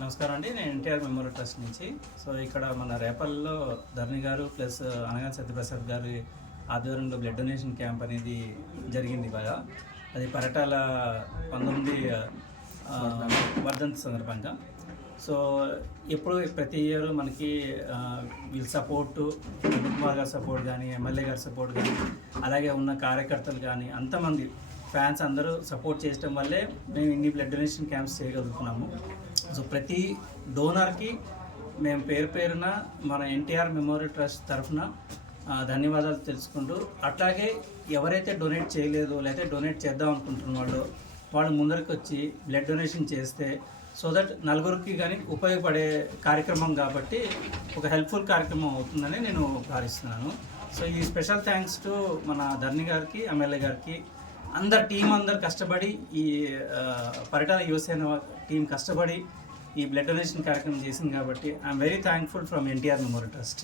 నమస్కారం అండి. నేను ఎన్టీఆర్ మెమోరియల్ ట్రస్ట్ నుంచి. సో ఇక్కడ మన రేపల్లో ధరణి గారు ప్లస్ అనగా సత్యప్రసాద్ గారి ఆధ్వర్యంలో బ్లడ్ డొనేషన్ క్యాంప్ అనేది జరిగింది బాగా. అది పరటాల 19 వర్ధంతి సందర్భంగా. సో ఎప్పుడు ప్రతి ఇయర్ మనకి వీళ్ళ సపోర్టు, కుమార్ గారి సపోర్ట్ కానీ, ఎమ్మెల్యే గారి సపోర్ట్ కానీ, అలాగే ఉన్న కార్యకర్తలు కానీ, అంతమంది ఫ్యాన్స్ అందరూ సపోర్ట్ చేయడం వల్లే మేము ఇన్ని బ్లడ్ డొనేషన్ క్యాంప్స్ చేయగలుగుతున్నాము. సో ప్రతి డోనర్కి మేము పేరున మన ఎన్టీఆర్ మెమోరియల్ ట్రస్ట్ తరఫున ధన్యవాదాలు తెలుసుకుంటూ, అట్లాగే ఎవరైతే డొనేట్ చేయలేదో లేకపోతే డొనేట్ చేద్దాం అనుకుంటున్న వాళ్ళు ముందరికి వచ్చి బ్లడ్ డొనేషన్ చేస్తే సో దట్ నలుగురికి కానీ ఉపయోగపడే కార్యక్రమం కాబట్టి ఒక హెల్ప్ఫుల్ కార్యక్రమం అవుతుందని నేను భావిస్తున్నాను. సో ఈ స్పెషల్ థ్యాంక్స్ టు మన ధరణి గారికి, ఎమ్మెల్యే గారికి, అందరు కష్టపడి ఈ పరిటాల యువసేన టీం కష్టపడి ఈ బ్లడ్ డొనేషన్ కార్యక్రమం చేసింది కాబట్టి I'm very thankful from NTR memorial trust.